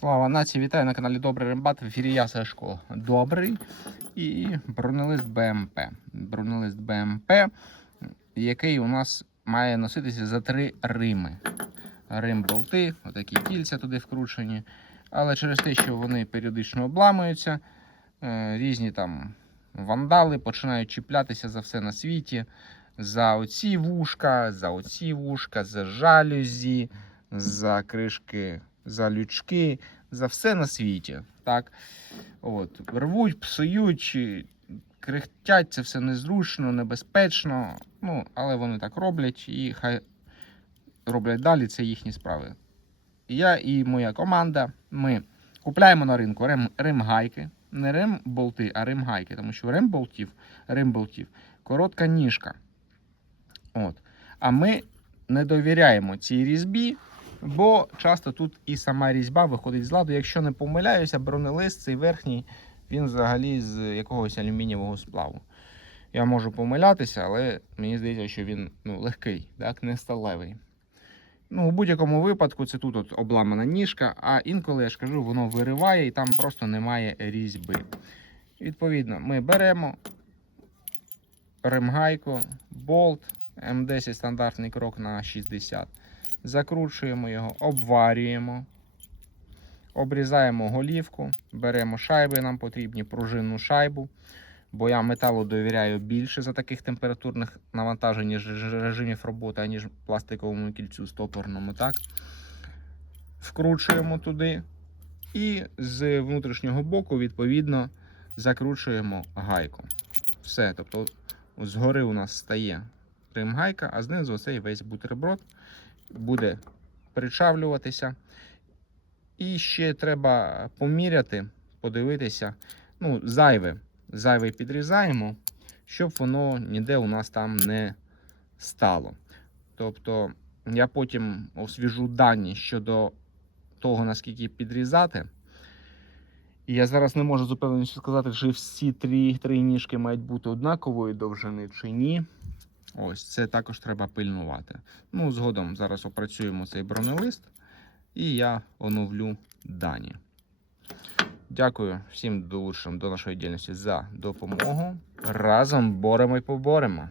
Слава нації, вітаю на каналі Добрий Рембат. В ефірі я Сашко Добрий і бронелист БМП. Бронелист БМП, який у нас має носитися за три рими. Рим болти, отакі кільця туди вкручені. Але через те, що вони періодично обламуються, е, різні там вандали починають чіплятися за все на світі. За оці вушка, за оці вушка, за жалюзі, за кришки, за лючки, за все на світі. Так? От. Рвуть, псують, крихтять, це все незручно, небезпечно. Ну, але вони так роблять і хай роблять далі, це їхні справи. Я і моя команда, ми купляємо на ринку рем, ремгайки. Не ремболти, а ремгайки, тому що ремболтів, ремболтів коротка ніжка. От. А ми не довіряємо цій різьбі, бо часто тут і сама різьба виходить з ладу. Якщо не помиляюся, бронелист цей верхній, він взагалі з якогось алюмінієвого сплаву. Я можу помилятися, але мені здається, що він ну, легкий, так, не сталевий. Ну, у будь-якому випадку це тут от обламана ніжка, а інколи я ж кажу, воно вириває і там просто немає різьби. Відповідно, ми беремо ремгайку, болт, М10 стандартний крок на 60. Закручуємо його, обварюємо, обрізаємо голівку, беремо шайби, нам потрібні пружинну шайбу. Бо я металу довіряю більше за таких температурних навантажень, ніж режимів роботи, аніж пластиковому кільцю стопорному. Так? Вкручуємо туди. І з внутрішнього боку, відповідно, закручуємо гайку. Все. Тобто, згори у нас стає римгайка, а знизу оцей весь бутерброд буде причавлюватися. І ще треба поміряти, подивитися. Ну, зайве. Зайве підрізаємо, щоб воно ніде у нас там не стало. Тобто, я потім освіжу дані щодо того, наскільки підрізати. І я зараз не можу з упевненістю сказати, чи всі три, три ніжки мають бути однакової довжини чи ні. Ось це також треба пильнувати. Ну, згодом зараз опрацюємо цей бронелист, і я оновлю дані. Дякую всім долученим до нашої діяльності за допомогу. Разом боремо і поборемо.